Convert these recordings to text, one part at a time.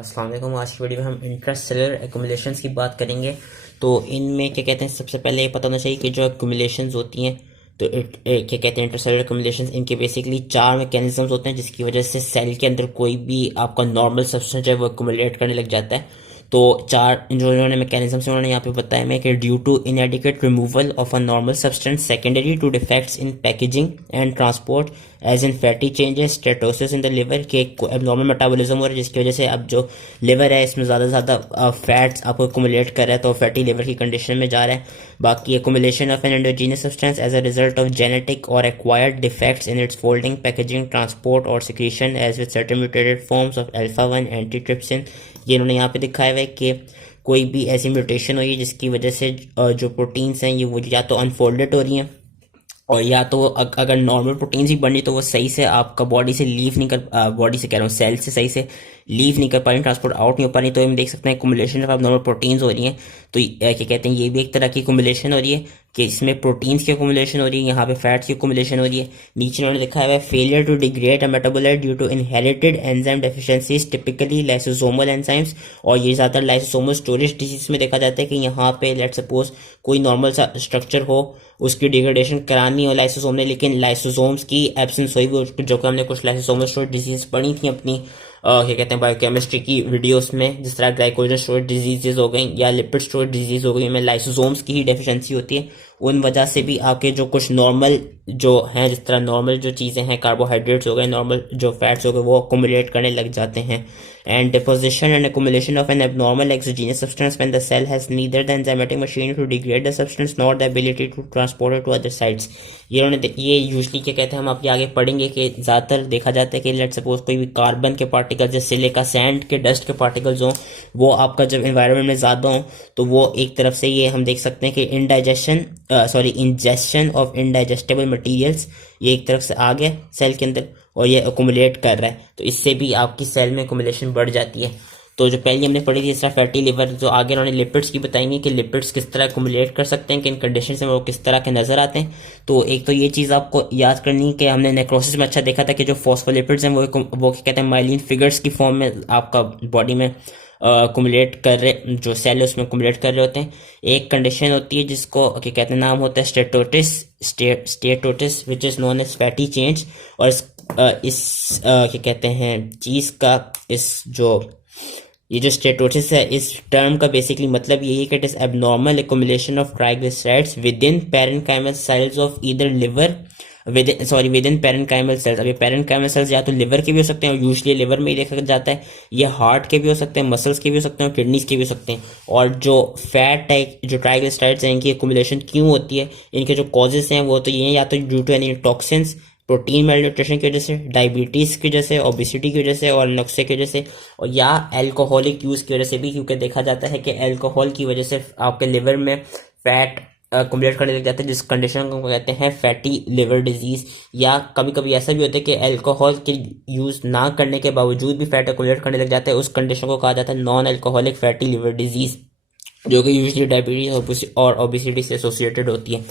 अस्सलाम वालेकुम। आज की वीडियो में हम इंट्रासेलुलर एक्युमुलेशंस की बात करेंगे। तो इनमें क्या कहते हैं, सबसे पहले ये पता होना चाहिए कि जो एक्युमुलेशंस होती हैं तो क्या कहते हैं इंट्रासेलुलर एक्युमुलेशंस, इनके बेसिकली चार मैकेनिज्म्स होते हैं जिसकी वजह से सेल के अंदर कोई भी आपका नॉर्मल सब्सटेंस है वो एक्युमुलेट करने लग जाता है। तो चार जो इन्होंने मैकेनिज्म्स उन्होंने यहाँ पे बताया मैं कि due to inadequate removal of a normal substance secondary to defects in packaging and transport as in fatty changes steatosis in the liver, के एबनॉर्मल मेटाबॉलिज्म हो रहा है जिसकी वजह से अब जो लिवर है इसमें ज़्यादा से ज़्यादा फैट्स आपको एक्युमुलेट कर रहा है तो फैटी लिवर की कंडीशन में जा रहा है। बाकी accumulation of an endogenous substance as a result of genetic और acquired defects in its folding packaging transport और secretion as with certain mutated forms of alpha 1 antitrypsin. ये इन्होंने यहाँ पे दिखाया हुआ है कि कोई भी ऐसी म्यूटेशन हुई है जिसकी वजह से जो प्रोटीन्स हैं ये वो या तो अनफोल्डेड हो रही हैं और या तो अगर नॉर्मल प्रोटीन्स ही बन रही तो वो सही से आपका बॉडी से लीव नहीं कर, बॉडी से कह रहा हूँ सेल से सही से लीव नहीं कर पा रही, ट्रांसपोर्ट आउट नहीं हो पा रही। तो हम देख सकते हैं एक्युमुलेशन ऑफ नॉर्मल प्रोटीन्स हो रही हैं। तो क्या कहते हैं, ये भी एक तरह की एक्युमुलेशन हो रही है कि इसमें प्रोटीन्स की एक्युमुलेशन हो रही है, यहाँ पे फैट्स की एक्युमुलेशन हो रही है। नीचे उन्होंने लिखा है failure to degrade a metabolite due to inherited enzyme deficiencies typically lysosomal enzymes. और ये ज़्यादातर लाइसोसोमल स्टोरेज डिजीज में देखा जाता है कि यहाँ पे लेट सपोज कोई नॉर्मल सा स्ट्रक्चर हो, उसकी डिग्रेडेशन करानी हो लाइसोसोम ने, लेकिन लाइसोसोम्स की एब्सेंस हुई वो, जो कि हमने कुछ लाइसोसोमल स्टोरेज डिजीज पढ़ी थी अपनी क्या कहते हैं बायोकेमिस्ट्री की वीडियोस में, जिस तरह ग्लाइकोजन स्टोरेज डिजीजेज हो गई या लिपिड स्टोरेज डिजीज हो गई, में लाइसोसोम्स की ही डेफिशिएंसी होती है। उन वजह से भी आपके जो कुछ नॉर्मल जो हैं, जिस तरह नॉर्मल जो चीज़ें हैं, कार्बोहाइड्रेट्स हो गए, नॉर्मल जो फैट्स हो गए, वो अकोमुलेट करने लग जाते हैं। And deposition and accumulation of an abnormal exogenous substance when the cell has neither the enzymatic machinery to degrade the substance nor the ability to transport it to other sites। ये usually क्या कहते हैं, हम आपके आगे पढ़ेंगे कि ज़्यादातर देखा जाता है कि लेट सपोज कोई भी कार्बन के पार्टिकल जैसे सिलिका सैंड के डस्ट के पार्टिकल्स हों, वो आपका जब एनवायरनमेंट में ज़्यादा हों तो वो एक तरफ से ये हम देख सकते हैं कि इंजेशन ऑफ इनडाइजेस्टेबल मटीरियल्स ये एक तरफ से आ गया सेल के अंदर और ये अकोमुलेट कर रहा है, तो इससे भी आपकी सेल में अकोमुलेशन बढ़ जाती है। तो जो पहले हमने पढ़ी थी इस तरह फैटी लिवर, जो आगे उन्होंने लिपिड्स की बताएंगे कि लिपिड्स किस तरह अकोमुलेट कर सकते हैं, किन कंडीशन में वो किस तरह के नजर आते हैं। तो एक तो ये चीज़ आपको याद करनी है कि हमने नेक्रोसिस में अच्छा देखा था कि जो फॉस्फोलिपिड्स हैं वो क्या कहते हैं माइलिन फिगर्स की फॉर्म में आपका बॉडी में अकोमुलेट कर रहे, जो सेल है उसमें अकोमुलेट कर रहे होते हैं। एक कंडीशन होती है जिसको क्या कहते हैं, नाम होता है steatosis which is known as fatty change. और इस क्या कहते हैं चीज़ का, इस जो ये जो स्टेटोसिस है, इस टर्म का बेसिकली मतलब यही है कि it is abnormal accumulation of triglycerides within parenchymal cells of either liver within parenchymal cells. अब ये पैरेन्काइमल सेल्स या तो लिवर के भी हो सकते हैं और यूजली लिवर में ही देखा जाता है, ये हार्ट के भी हो सकते हैं, मसल्स के भी हो सकते हैं और किडनीज के भी हो सकते हैं। और जो फैट है, जो ट्राइग्लिसराइड्स हैं, इनकी एक्युमुलेशन क्यों होती है, इनके जो कॉजेज हैं वो तो ये हैं, या तो due to any toxins, protein malnutrition की वजह से, डायबिटीज़ की वजह से, ओबिसिटी की वजह से और नक्शे की वजह से, और या अल्कोहलिक यूज़ की वजह से भी, क्योंकि देखा जाता है कि अल्कोहल की वजह से आपके लिवर में फैट अकोमुलेट करने लग जाता है, जिस कंडीशन को कहते हैं फैटी लिवर डिजीज। या कभी कभी ऐसा भी होता है कि अल्कोहल के यूज़ ना करने के बावजूद भी फैट अकोमुलेट करने लग जाता है, उस कंडीशन को कहा जाता है non alcoholic fatty liver disease, जो कि यूजली डायबिटीज और ओबिसिटी से एसोसिएटेड होती है।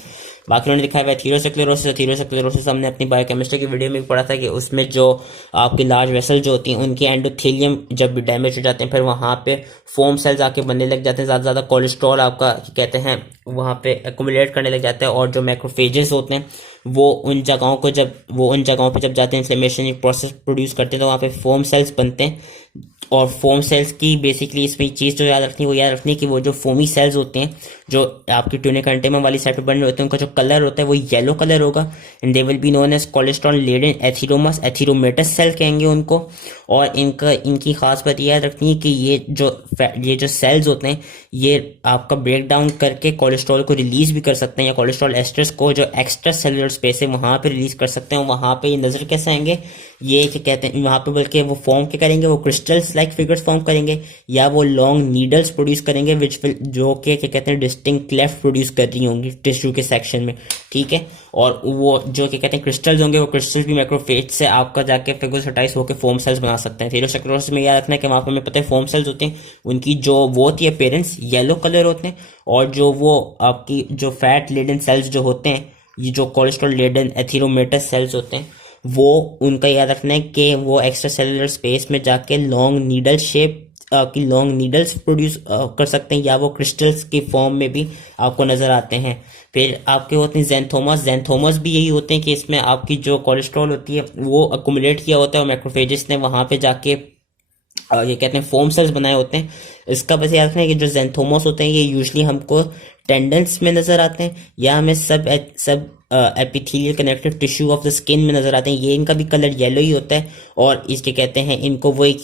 बाकी उन्होंने दिखाया हुआ एथेरोस्क्लेरोसिस हमने अपनी बायोकेमिस्ट्री की वीडियो में भी पढ़ा था कि उसमें जो आपकी लार्ज वेसल जो होती हैं उनके एंडोथेलियम जब भी डैमेज हो जाते हैं, फिर वहाँ पे फोम सेल्स आके बनने लग जाते हैं, ज़्यादा कोलेस्ट्रॉल आपका कहते हैं वहाँ पे एक्युमुलेट करने लग जाता है। और जो मैक्रोफेजेस होते हैं वो उन जगहों पे जब जाते हैं इन्फ्लेमेशन प्रोसेस प्रोड्यूस करते हैं तो वहाँ पे फोम सेल्स बनते हैं। और फोम सेल्स की बेसिकली इसमें चीज़ जो याद रखनी कि वो जो फोमी सेल्स होते हैं जो आपकी ट्यूनिक एंटेमा वाली साइड पे बने होते हैं, उनका जो कलर होता है वो येलो कलर होगा and they will be known as cholesterol laden atheromas, atheromatous cell कहेंगे उनको। और इनकी खास बात याद रखनी है कि ये जो सेल्स होते हैं ये आपका ब्रेक डाउन करके कोलेस्ट्रॉल को रिलीज भी कर सकते हैं, या कोलेस्ट्रॉल एस्टर्स को जो एक्स्ट्रा सेलुलर स्पेस है वहाँ पे रिलीज कर सकते हैं। वहाँ पे ये नजर कैसे आएंगे, ये क्या कहते हैं वहाँ पे, बल्कि वो फॉर्म क्या करेंगे, वो क्रिस्टल्स लाइक फिगर्स फॉर्म करेंगे या वो लॉन्ग नीडल्स प्रोड्यूस करेंगे विच विल, जो कि क्या कहते हैं डिस्टिंक्ट क्लेफ्ट प्रोड्यूस कर रही होंगी टिश्यू के सेक्शन में, ठीक है। और वो जो क्या कहते हैं क्रिस्टल्स होंगे, वो क्रिस्टल्स भी मैक्रोफेज से आपका जाके फेगोसाइटाइज होकर फोम सेल्स बना सकते हैं। थेरोस्क्लेरोसिस में याद रखना है कि वहाँ पर हमें पता है फोम सेल्स होते हैं, उनकी जो वो होती है अपीयरेंस येलो कलर होते हैं, और जो वो आपकी जो फैट लेडन सेल्स जो होते हैं, ये जो कोलेस्ट्रॉल लेडन एथीरोमेटस सेल्स होते हैं, वो उनका याद रखना है कि वो एक्स्ट्रा सेलुलर स्पेस में जाके लॉन्ग नीडल शेप की लॉन्ग नीडल्स प्रोड्यूस कर सकते हैं, या वो क्रिस्टल्स के फॉर्म में भी आपको नजर आते हैं। फिर आपके होते हैं जेंथोमस। जेंथोमस भी यही होते हैं कि इसमें आपकी जो कोलेस्ट्रॉल होती है वो अकुमुलेट किया होता है, और मैक्रोफेजेस ने वहां पे जाके ये कहते हैं फोम सेल्स बनाए होते हैं। इसका बस याद रखना है कि जो जेंथोमोस होते हैं ये यूजुअली हमको टेंडन्स में नजर आते हैं, या हमें सब epithelial connective tissue of the skin में नजर आते हैं। ये इनका भी कलर येलो ही होता है, और इसके कहते हैं इनको वो एक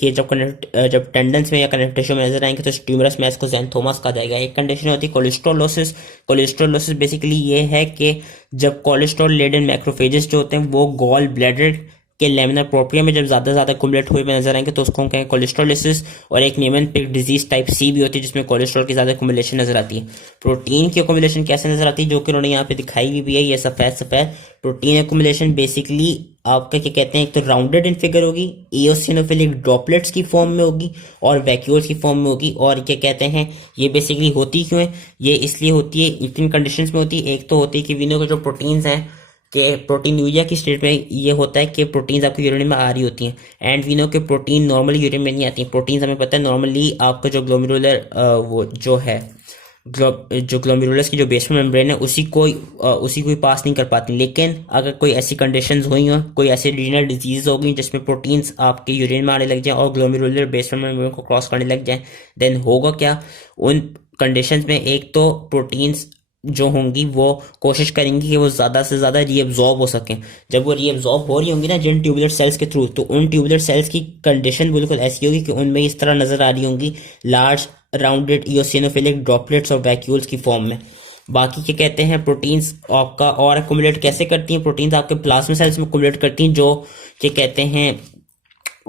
जब टेंडन्स में या कनेक्टिव टिश्यू में नजर आएंगे तो ट्यूमरस में इसको जेंथोमस कहा जाएगा। एक कंडीशन होती है कोलेस्ट्रोलोसिस। कोलेस्ट्रोलोसिस बेसिकली ये है कि जब कोलेस्ट्रॉल लेडन मैक्रोफेजेस जो होते हैं वो गॉल ब्लैडर के लेमिनर प्रोपिया में जब ज्यादा कुमुलेट हुए में नजर आएंगे तो उसको हम कहेंगे कोलेस्ट्रोलिसिस। और एक नियमन डिजीज टाइप सी भी होती है जिसमें कोलेस्ट्रॉल की ज्यादा कुमुलेशन नजर आती है। प्रोटीन की कुमुलेशन कैसे नजर आती है, जो कि उन्होंने यहाँ पे दिखाई भी है, ये सफेद प्रोटीन एक्युमुलेशन बेसिकली आपका क्या कहते हैं, एक तो राउंडेड इन फिगर होगी, एओसिनोफिलिक ड्रॉपलेट्स की फॉर्म में होगी और वैक्यूल्स की फॉर्म में होगी। और क्या कहते हैं ये बेसिकली होती क्यों है, ये इसलिए होती है, तीन कंडीशंस में होती है। एक तो होती है कि विनो के जो प्रोटीन्स हैं कि प्रोटीन यूरिया की स्टेट में ये होता है कि प्रोटीन्स आपके यूरिन में आ रही होती हैं, एंड वी नो के प्रोटीन नॉर्मली यूरिन में नहीं आती हैं। प्रोटीन्स हमें पता है नॉर्मली आपका जो ग्लोमेरुलर वो जो है जो ग्लोमेरुलस की जो बेसमेंट मेम्ब्रेन है उसी को पास नहीं कर पाती। लेकिन अगर कोई ऐसी कंडीशंस हुई हो, कोई ऐसी रीनल डिजीज होगी जिसमें प्रोटीन्स आपके यूरिन में आने लग जाए और ग्लोमेरुलर बेसमेंट मेम्ब्रेन को क्रॉस करने लग जाए, देन होगा क्या, उन कंडीशंस में एक तो प्रोटीन्स जो होंगी वो कोशिश करेंगी कि वो ज़्यादा से ज़्यादा रीअब्जॉर्ब हो सकें। जब वो रीअब्जॉर्ब हो रही होंगी ना जिन ट्यूबुलर सेल्स के थ्रू, तो उन ट्यूबुलर सेल्स की कंडीशन बिल्कुल ऐसी होगी कि उनमें इस तरह नज़र आ रही होंगी लार्ज राउंडेड इओसिनोफिलिक ड्रॉपलेट्स और वैक्यूल्स की फॉर्म में। बाकी क्या कहते हैं प्रोटीन्स आपका और अकुमुलेट कैसे करती हैं, प्रोटीन्स आपके प्लाज्मा सेल्स में अकुमुलेट करती हैं, जो क्या कहते हैं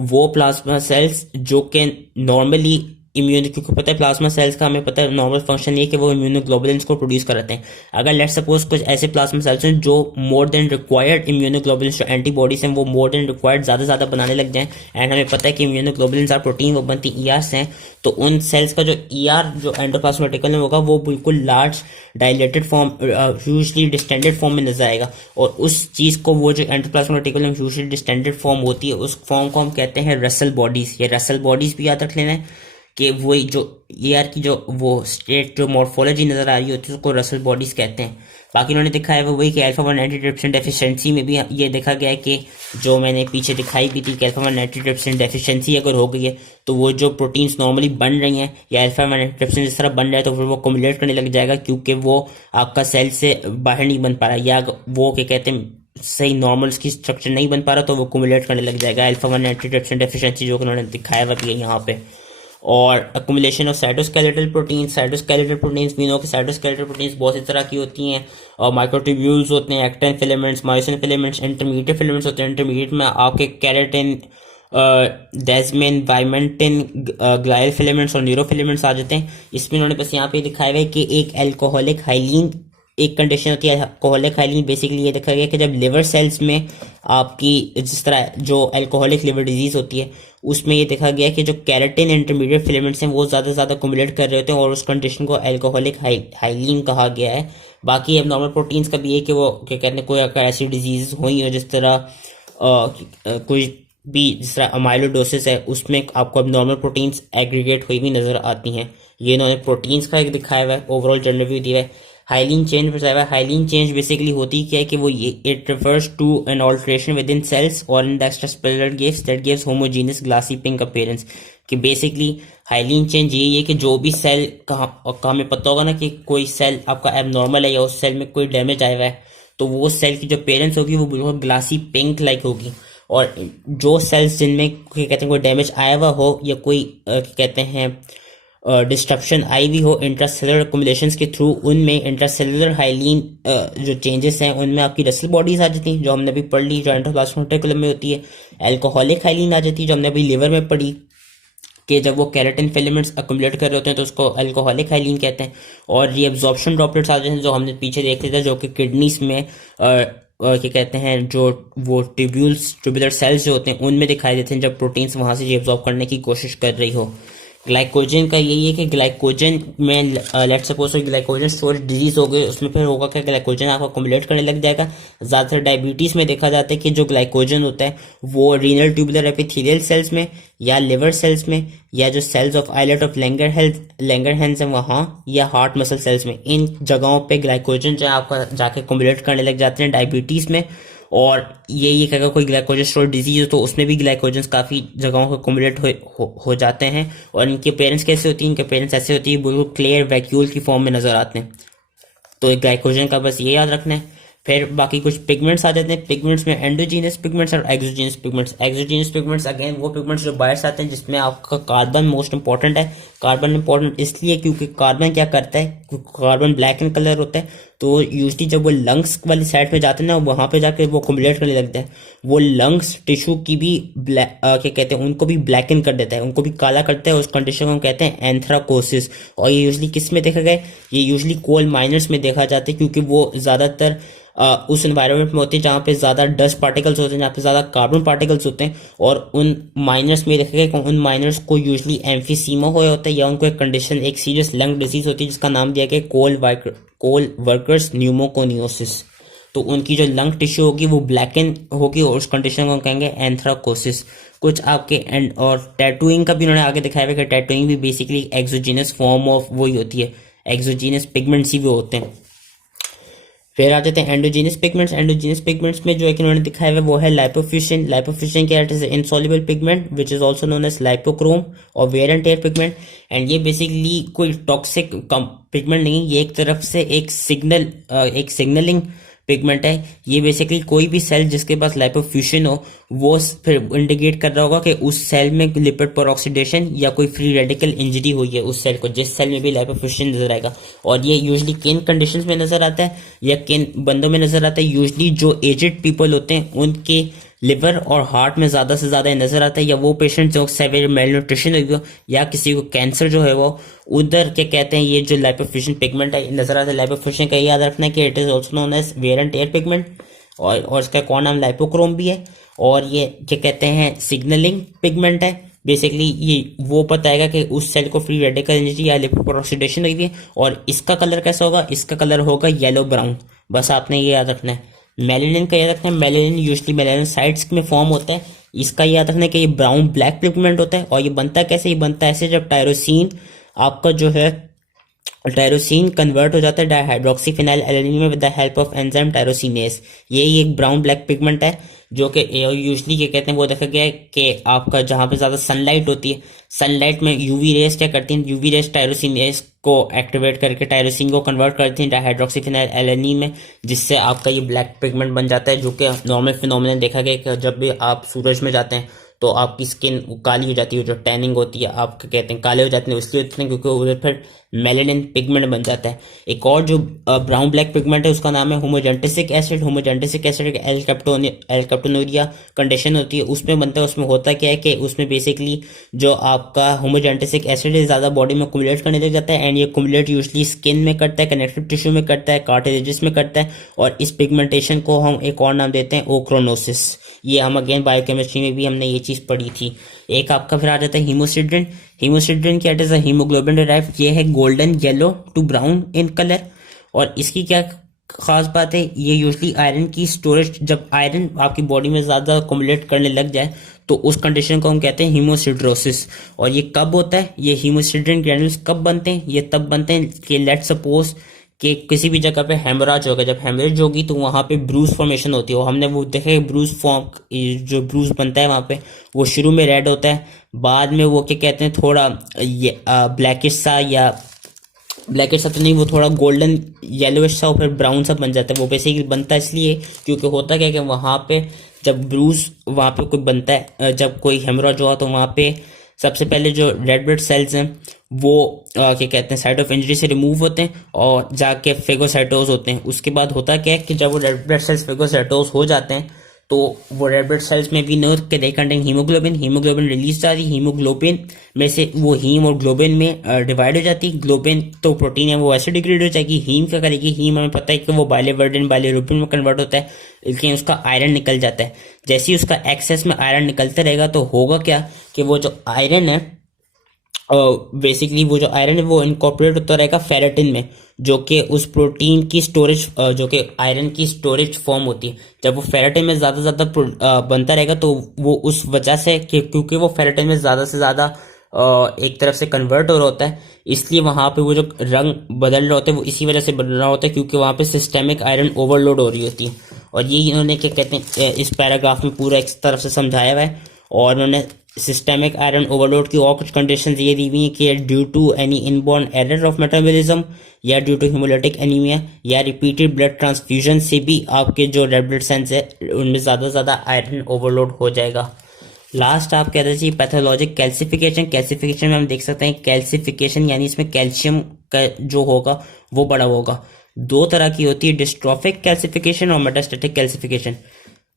वो प्लाज्मा सेल्स जो कि नॉर्मली इम्यून, क्योंकि पता है प्लाज्मा सेल्स का हमें पता है नॉर्मल फंक्शन ये कि वो इम्यूनोग्लोबुलिन्स को प्रोड्यूस कराते हैं। अगर लेट सपोज कुछ ऐसे प्लाज्मा सेल्स हैं जो मोर देन रिक्वायर्ड इम्यूनोग्लोबुलिन्स जो एंटीबॉडीज हैं वो मोर देन रिक्वायर्ड ज़्यादा बनाने लग जाएं, एंड हमें पता है कि इम्यूनोग्लोबुलिन्स आर प्रोटीन, वो बनती ईआरस हैं, तो उन सेल्स का जो ईआर जो एंडोप्लाज्मिक रेटिकुलम में होगा वो बिल्कुल large dilated form usually distended form में नजर आएगा। और उस चीज़ को वो जो endoplasmic reticulum usually distended form होती है उस फॉर्म को हम कहते हैं रसल बॉडीज। ये रसल बॉडीज भी याद रख लेना है कि वही जो ईआर की जो वो स्टेट जो मॉर्फोलॉजी नजर आ रही होती है उसको रसल बॉडीज कहते हैं। बाकी उन्होंने दिखाया है वही कि अल्फा 1 एंटीट्रिप्सिन डेफिशिएंसी में भी ये देखा गया है कि जो मैंने पीछे दिखाई भी थी कि अल्फा 1 एंटीट्रिप्सिन डेफिशिएंसी अगर हो गई है तो वो जो प्रोटीन्स नॉर्मली बन रही हैं या अल्फा 1 एंटीट्रिप्सिन जिस तरह बन रहा है तो फिर वो कम्युलेट करने लग जाएगा, क्योंकि वो आपका सेल से बाहर नहीं बन पा रहा, या वो क्या कहते हैं सही नॉर्मल की स्ट्रक्चर नहीं बन पा रहा तो वो कम्युलेट करने लग जाएगा। अल्फा 1 एंटीट्रिप्सिन डेफिशिएंसी जो उन्होंने दिखाया हुआ भी है यहाँ पे। और accumulation of cytoskeletal proteins we know कि साइटोस्केलेटल प्रोटीन्स बहुत सी तरह की होती हैं, और माइक्रोट्यूब्यूल्स होते हैं, actin filaments, myosin filaments, intermediate filaments होते हैं। इंटरमीडिएट में आपके keratin, desmin, vimentin, glial filaments और न्यूरोफिलामेंट्स आ जाते हैं। इसमें उन्होंने बस यहाँ पे दिखाया हुआ है कि एक एल्कोहलिक हाइलीन एक कंडीशन होती है अल्कोहलिक हाइलीन। बेसिकली ये देखा गया कि जब लिवर सेल्स में आपकी जिस तरह जो अल्कोहलिक लिवर डिजीज होती है उसमें ये देखा गया कि जो कैरेटिन इंटरमीडिएट फिलामेंट्स हैं वो ज़्यादा कुमुलेट कर रहे होते हैं और उस कंडीशन को अल्कोहलिक हाइलीन कहा गया है। बाकी अब नॉर्मल प्रोटीन्स का भी है कि वो क्या कहते हैं कोई अगर ऐसी डिजीज हुई हो जिस तरह कोई भी जिस तरह अमाइलोडोसिस है उसमें आपको अब नॉर्मल प्रोटीन्स एग्रीगेट हुई भी नजर आती हैं। ये इन्होंने प्रोटीन्स का एक दिखाया हुआ है, ओवरऑल जनरल व्यू दिया है। हाइलीन चेंज बताया हुआ है। हाइलीन चेंज बेसिकली होती क्या है कि वो ये it refers to an alteration within cells और in the extracellular gives that gives homogeneous glassy pink appearance. कि बेसिकली हाइलीन चेंज यही है कि जो भी सेल का हमें पता होगा ना कि कोई सेल आपका एबनॉर्मल है या उस सेल में कोई डैमेज आया हुआ है तो वो सेल की जो अपीयरेंस होगी वो बिल्कुल ग्लासी पिंक लाइक होगी। और जो सेल्स जिनमें कहते हैं कोई डैमेज आया हुआ हो या कोई कहते हैं डिस्ट्रप्शन आई भी हो इंट्रासेलुलर अकुमुलेशंस के थ्रू, उनमें इंट्रासेलुलर हाइलीन जो चेंजेस हैं उनमें आपकी रसल बॉडीज आ जाती हैं जो हमने अभी पढ़ ली, जो एंडोप्लाज्मिक रेटिकुलम में होती है। अल्कोहलिक हाइलीन आ जाती है जो हमने अभी लिवर में पढ़ी कि जब वो कैरेटिन फिलामेंट्स अकुमुलेट कर रहे होते हैं तो उसको अल्कोहलिक हाइलीन कहते हैं। और रीअब्जॉर्प्शन ड्रॉपलेट्स आ जाते हैं जो हमने पीछे देख लिया था जो कि किडनीज में क्या कहते हैं जो वो ट्यूब्यूलर सेल्स जो होते हैं उनमें दिखाई देते हैं जब प्रोटीन्स वहां से रीअब्जॉर्ब करने की कोशिश कर रही हो। ग्लाइकोजन का यही है कि ग्लाइकोजन में let suppose glycogen storage disease हो गई, उसमें फिर होगा क्या, ग्लाइकोजन आपको अकोमुलेट करने लग जाएगा। ज़्यादातर डायबिटीज़ में देखा जाता है कि जो ग्लाइकोजन होता है वो रीनल ट्यूबुलर एपिथेलियल सेल्स में या लिवर सेल्स में या जो cells of islet of Langerhans है वहाँ या हार्ट मसल सेल्स में, इन जगहों पे ग्लाइकोजन जो है आपका जाके अकोमुलेट करने लग जाते हैं डायबिटीज़ में। और ये अगर कोई ग्लाइकोजन स्टोरेज डिजीज हो तो उसमें भी ग्लाइकोजन काफ़ी जगहों को अकोमुलेट हो जाते हैं। और इनके पेरेंट्स कैसे होती हैं, इनके पेरेंट्स ऐसे होती है बिल्कुल क्लियर वैक्यूल की फॉर्म में नजर आते हैं। तो एक ग्लाइकोजन का बस ये याद रखना है। फिर बाकी कुछ पिगमेंट्स आ जाते हैं। पिगमेंट्स में एंडोजीनस पिगमेंट्स और exogenous pigments. Exogenous pigments again वो पिगमेंट्स जो बाहर से आते हैं जिसमें आपका कार्बन मोस्ट इंपॉर्टेंट है। कार्बन इंपॉर्टेंट इसलिए क्योंकि कार्बन क्या करता है, कार्बन ब्लैक इन कलर होता है, तो यूजली जब वो लंग्स वाली साइड पे जाते हैं ना वहां पे जाके वो अकोमुलेट करने लगता है, वो लंग्स टिश्यू की भी ब्लैक क्या कहते हैं उनको भी ब्लैकन कर देता है, उनको भी काला करता है। उस कंडीशन को हम कहते हैं एंथ्राकोसिस। और ये यूजली किस में देखा गया, ये यूजली कोल माइनर्स में देखा जाता है क्योंकि वो ज्यादातर उस एनवायरनमेंट में होती है जहाँ पे ज़्यादा डस्ट पार्टिकल्स होते हैं, जहाँ पे ज़्यादा कार्बन पार्टिकल्स होते हैं। और उन माइनर्स में देखा गया उन माइनर्स को यूजली एम्फीसीमा हुआ होता है या उनको एक कंडीशन, एक सीरियस लंग डिजीज होती है जिसका नाम दिया गया कोल वर्कर्स न्यूमोकोनियोसिस। तो उनकी जो लंग टिश्यू होगी वो ब्लैकन होगी और उस कंडीशन को कहेंगे एंथ्राकोसिस। कुछ आपके एंड और टैटूइंग का भी उन्होंने आगे दिखाया हुआ कि टैटूइंग भी बेसिकली एक्सोजीनस फॉर्म ऑफ वही होती है, एक्सोजीनस पिगमेंट्स ही वो होते हैं। फिर आ जाते हैं एंडोजीनस पिगमेंट्स। एंडोजीनस पिगमेंट्स में जो है कि उन्होंने दिखाया हुआ वो है लाइपोफिशिन। लाइपोफिशिन क्या है, insoluble pigment which is also known as lipochrome और wear and tear pigment. And ये बेसिकली कोई टॉक्सिक पिगमेंट नहीं, ये एक तरफ से एक सिग्नलिंग पिगमेंट है। ये बेसिकली कोई भी सेल जिसके पास लाइपोफ्यूशन हो वो फिर इंडिकेट कर रहा होगा कि उस सेल में लिपिड पेरोक्सीडेशन या कोई फ्री रेडिकल इंजरी हुई है उस सेल को, जिस सेल में भी लाइपोफ्यूशन नजर आएगा। और ये यूजली किन कंडीशंस में नजर आता है या किन बंदों में नजर आता है, यूजली जो एजेड पीपल होते हैं उनके लिवर और हार्ट में ज्यादा से ज्यादा नजर आता है, या वो पेशेंट जो सेवियर मेल न्यूट्रिशन हुई हो या किसी को कैंसर जो है वो उधर क्या कहते हैं ये जो लाइपोफ्यूशन पिगमेंट है नजर आता है। लाइपोफ्यूशन का याद रखना है कि it is also known as wear and tear pigment और इसका कौन नाम लाइपोक्रोम भी है। और ये क्या कहते हैं सिग्नलिंग पिगमेंट है। बेसिकली ये वो बताएगा कि उस सेल को फ्री रेडिकल इंजरी या लिपिड ऑक्सीडेशन हुई है। और इसका कलर कैसा होगा, इसका कलर होगा येलो ब्राउन। बस आपने ये याद रखना है। मेलेनिन का याद रखना है, मेलेनिन यूजली मेलेनोसाइट्स में फॉर्म होता है। इसका याद रखना है कि ये ब्राउन ब्लैक पिगमेंट होता है। और ये बनता कैसे, ये बनता ऐसे जब टायरोसिन आपका जो है टायरोसिन कन्वर्ट हो जाता है डाइहाइड्रोक्सी फिनाइल एलानिन में with the help of enzyme tyrosinase. यही एक ब्राउन ब्लैक पिगमेंट है जो कि यूजली क्या कहते हैं वो देखा गया है कि आपका जहाँ पे ज्यादा सनलाइट होती है, सनलाइट में यूवी रेस क्या करती हैं, यूवी रेस टायरोसिनेस को एक्टिवेट करके टायरोसिन को कन्वर्ट करती हैं डाइहाइड्रोक्सी फिनाइल एलानिन में, जिससे आपका ये ब्लैक पिगमेंट बन जाता है। जो कि नॉर्मल फिनोमिनन देखा गया कि जब भी आप सूरज में जाते हैं तो आपकी स्किन काली हो जाती है, जो टैनिंग होती है आपके कहते हैं काले हो जाते हैं, इसलिए होते हैं क्योंकि उधर फिर मेलेनिन पिगमेंट बन जाता है। एक और जो ब्राउन ब्लैक पिगमेंट है उसका नाम है होमोजेंटेसिक एसिड। होमोजेंटेसिक एसिड एक एल्केप्टोनूरिया कंडीशन होती है, उसमें बनता है। उसमें होता क्या है कि उसमें बेसिकली जो आपका होमोजेंटेसिक एसिड है ज़्यादा बॉडी में कुमुलेट करने लग जाता है। एंड ये कुमुलेट यूजली स्किन में करता है, कनेक्टिव टिश्यू में करता है, कार्टिलेजेस में करता है। और इस पिगमेंटेशन को हम एक और नाम देते हैं ओक्रोनोसिस। ये हम अगेन बायोकेमिस्ट्री में भी हमने ये चीज़ पढ़ी थी। एक आपका फिर आ जाता है हीमोसिड्रिन। हीमोसिड्रिन क्या है, हीमोग्लोबिन डिराइव्ड। ये है golden yellow to brown in colour. और इसकी क्या खास बात है, ये यूजली आयरन की स्टोरेज, जब आयरन आपकी बॉडी में ज़्यादा अकोमुलेट करने लग जाए तो उस कंडीशन को हम कहते हैं हीमोसिड्रोसिस। और ये कब होता है, ये हीमोसिड्रिन ग्रैन्यूल्स कब बनते हैं, ये तब बनते हैं कि लेट सपोज कि किसी भी जगह पे हेमोरेज होगा। जब हेमोरेज होगी तो वहाँ पे ब्रूज फॉर्मेशन होती है। और हमने वो देखा है ब्रूज फॉर्म, जो ब्रूज बनता है वहाँ पे वो शुरू में रेड होता है, बाद में वो क्या कहते हैं थोड़ा ब्लैकिश सा, या ब्लैकिश सा तो नहीं, वो थोड़ा गोल्डन येलोइश सा और फिर ब्राउन सा बन जाता है। वो बेसिकली बनता है इसलिए क्योंकि होता क्या है कि वहाँ पे जब ब्रूज वहाँ पे कोई बनता है, जब कोई हेमोरेज हुआ तो वहाँ पे सबसे पहले जो रेड ब्लड सेल्स हैं वो क्या कहते हैं साइट ऑफ इंजरी से रिमूव होते हैं और जाके फेगोसाइटोज होते हैं। उसके बाद होता क्या है कि जब वो रेड ब्लड सेल्स फेगोसाइटोज हो जाते हैं तो वो रेड ब्लड सेल्स में भी नो के they contain haemoglobin. Haemoglobin release जाती है, हीमोग्लोबिन में से वो हीम और ग्लोबिन में डिवाइड हो जाती है। ग्लोबिन तो प्रोटीन है वो ऐसे डिग्रेड हो जाएगी। हीम क्या करेगी, हीम हमें पता है कि वो बाइलिवर्डिन बाइलिरुबिन में कन्वर्ट होता है, लेकिन उसका आयरन निकल जाता है। जैसे ही उसका एक्सेस में आयरन निकलता रहेगा तो होगा क्या कि वो जो आयरन है बेसिकली वो जो आयरन है वो इनकॉर्पोरेट होता रहेगा फेरेटिन में, जो कि उस प्रोटीन की स्टोरेज, जो कि आयरन की स्टोरेज फॉर्म होती है। जब वो फेरेटिन में ज़्यादा ज़्यादा बनता रहेगा तो वो उस वजह से क्योंकि वो फेरेटिन में ज़्यादा से ज़्यादा एक तरफ से कन्वर्ट हो रहा होता है, इसलिए वहाँ पे वो जो रंग बदल रहा होता है वो इसी वजह से बदल रहा होता है, क्योंकि वहाँ पे सिस्टेमिक आयरन ओवरलोड हो रही होती है। और ये इन्होंने क्या कहते हैं इस पैराग्राफ में पूरा एक तरफ से समझाया हुआ है। और उन्होंने सिस्टेमिक आयरन ओवरलोड की और कुछ कंडीशंस ये दी हुई हैं कि due to any inborn error of metabolism, या ड्यू टू हेमोलिटिक एनीमिया, या रिपीटेड ब्लड ट्रांसफ्यूजन से भी आपके जो रेड ब्लड सेल्स है उनमें ज़्यादा से ज़्यादा आयरन ओवरलोड हो जाएगा। लास्ट आप कह रहे थे पैथोलॉजिक कैल्सिफिकेशन। कैल्सिफिकेशन में हम देख सकते हैं कैल्सिफिकेशन यानी इसमें कैल्शियम का जो होगा वो बड़ा होगा। दो तरह की होती है, डिस्ट्रॉफिक कैल्सिफिकेशन और मेटास्टैटिक कैल्सिफिकेशन।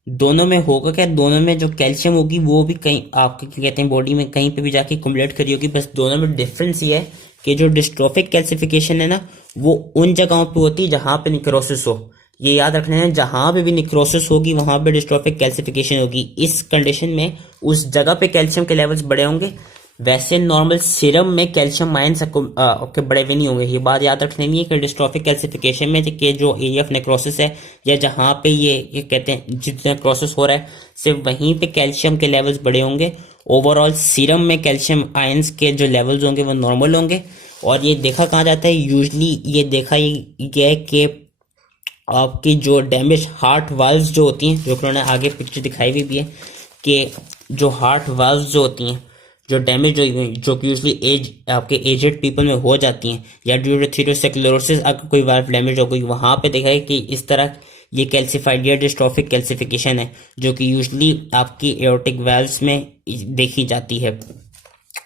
दोनों में होगा क्या, दोनों में जो कैल्शियम होगी वो भी कहीं आपके क्या कहते हैं बॉडी में कहीं पे भी जाके कुमुलेट करी होगी। बस दोनों में डिफरेंस ये है कि जो डिस्ट्रॉफिक कैल्सिफिकेशन है ना वो उन जगहों पे होती है जहां पे निक्रोसिस हो। ये याद रखना है, जहां पे भी निक्रोसिस होगी वहां पे डिस्ट्रॉफिक कैल्सिफिकेशन होगी। इस कंडीशन में उस जगह पे कैल्शियम के लेवल्स बड़े होंगे। वैसे नॉर्मल सीरम में कैल्शियम आयंस के बड़े हुए नहीं होंगे। ये बात याद रखनी नहीं है कि डिस्ट्रॉफिक कैल्सिफिकेशन में कि जो एरिया ऑफ नेक्रोसिस है या जहाँ पे ये कहते हैं जितना नेक्रोसिस हो रहा है सिर्फ वहीं पे कैल्शियम के लेवल्स बड़े होंगे। ओवरऑल सीरम में कैल्शियम आयंस के जो लेवल्स होंगे वो नॉर्मल होंगे। और ये देखा कहाँ जाता है, यूजली ये देखा ये गया है कि आपकी जो डैमेज हार्ट वाल्व्स जो होती हैं, जो उन्होंने आगे पिक्चर दिखाई हुई भी है कि जो हार्ट वाल्व्स जो होती हैं जो डैमेज जो कि यूजली एज आपके एजेड पीपल में हो जाती हैं, या ड्यू टू थीरोस्क्लेरोसिस अगर कोई वाल्व डैमेज हो गई, वहाँ पे देखा है कि इस तरह ये कैल्सिफाइड या डिस्ट्रॉफिक कैल्सिफिकेशन है जो कि यूजली आपकी एओर्टिक वाल्व्स में देखी जाती है।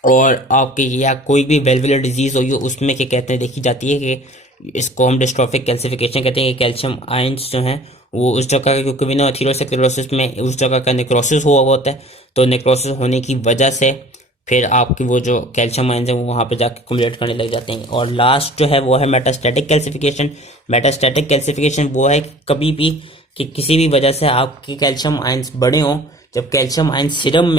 और आपके या कोई भी वेल्वुलर डिजीज हो उसमें क्या कहते हैं देखी जाती है कि इसको हम डिस्ट्रॉफिक कैल्सिफिकेशन कहते हैं कि कैल्शियम आयंस जो हैं वो उस जगह का, क्योंकि बिना थीरोस्क्लेरोसिस में उस जगह का नेक्रोसिस हुआ होता है, तो नेक्रोसिस होने की वजह से फिर आपकी वो जो कैल्शियम आयंस है वो वहाँ पे जाके कुमुलेट करने लग जाते हैं। और लास्ट जो है वो है मेटास्टैटिक कैल्सिफिकेशन। मेटास्टैटिक कैल्सिफिकेशन वो है कभी भी कि किसी भी वजह से आपके कैल्शियम आयंस बड़े हों, जब कैल्शियम आयन सीरम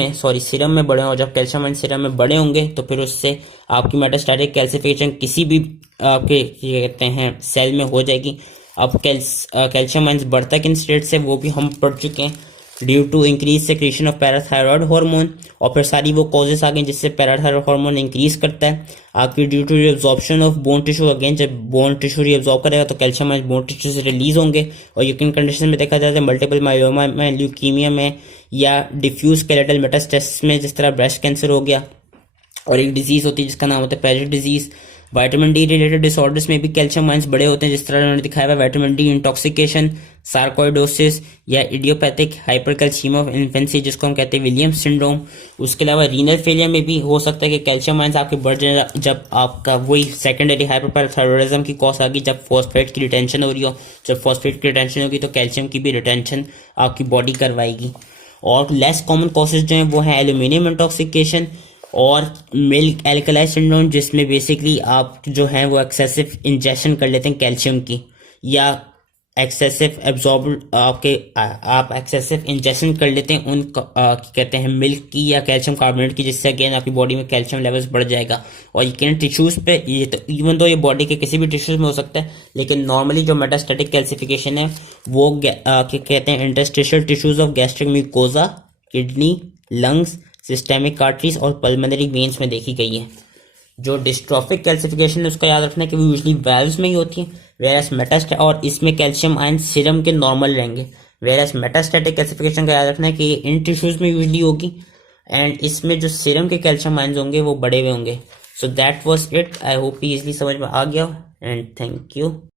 में बड़े हों, जब कैल्शियम आयन सीरम में बड़े होंगे तो फिर उससे आपकी मेटास्टैटिक कैल्सिफिकेशन किसी भी आपके ये कहते हैं सेल में हो जाएगी। अब कैल्शियम आयंस बढ़ता किन स्टेट से वो भी हम पढ़ चुके हैं, due to increase secretion of parathyroid hormone. और फिर सारी वो कॉजेस आ गई जिससे पैराथायरॉयड हार्मोन इंक्रीज करता है। आपकी due to reabsorption of bone tissue, again जब बोन टिश्यू रिएब्जॉर्ब करेगा तो कैल्शियम आयन बोन टिश्यू से रिलीज होंगे। और यूकिन कंडीशन में देखा जाता है मल्टीपल मायोमा में, ल्यूकीमिया में, या डिफ्यूज स्केलेटल मेटास्टेसिस में, जिस तरह ब्रेस्ट कैंसर हो गया। और एक डिजीज होती है जिसका नाम होता है Paget disease. Vitamin D related disorders में भी कैल्शियम आयंस बड़े होते हैं, जिस तरह उन्होंने दिखाया हुआ विटामिन डी इंटॉक्सिकेशन, सार्कोइडोसिस, या इडियोपैथिक हाइपरकैल्सीमिया ऑफ इन्फेंसी जिसको हम कहते हैं विलियम्स सिंड्रोम। उसके अलावा रीनल फेलियर में भी हो सकता है कि कैल्शियम आयंस आपके बढ़ जाए जब आपका वही सेकेंडरी हाइपरपैराथायरॉयडिज्म की कॉज आ गई, जब फॉस्फेट की रिटेंशन हो रही हो। जब फॉस्फेट की रिटेंशन होगी तो कैल्शियम की भी रिटेंशन आपकी बॉडी करवाएगी। और लेस कॉमन कॉजेज जो हैं वो हैं एल्यूमिनियम इंटॉक्सिकेशन और मिल्क एल्कलाई सिंड्रोम, जिसमें बेसिकली आप जो हैं वो एक्सेसिव इंजेक्शन कर लेते हैं कैल्शियम की, या एक्सेसिव एब्जॉर्ब आप एक्सेसिव इंजेक्शन कर लेते हैं उन कहते हैं मिल्क की या कैल्शियम कार्बोनेट की, जिससे अगेन आपकी बॉडी में कैल्शियम लेवल्स बढ़ जाएगा। और ये किन टिश्यूज पे, ये तो इवन दो ये बॉडी के किसी भी टिश्यूज में हो सकता है, लेकिन नॉर्मली जो मेटास्टैटिक कैल्सिफिकेशन है वो क्या कहते हैं interstitial tissues of gastric mucosa, kidney, lungs, systemic arteries और पल्मोनरी वेन्स में देखी गई है। जो डिस्ट्रॉफिक कैल्सिफिकेशन है उसका याद रखना है कि वो यूजली वाल्व्स में ही होती है, वेरस मेटास्टैटिक, और इसमें कैल्शियम आयन सीरम के नॉर्मल रहेंगे। वेरस मेटास्टैटिक कैल्सिफिकेशन का याद रखना है कि इन टिश्यूज में यूजली होगी, एंड इसमें जो सीरम के कैल्शियम आयन होंगे वो बड़े हुए होंगे। So that was it. I hope easily समझ में आ गया, एंड थैंक यू।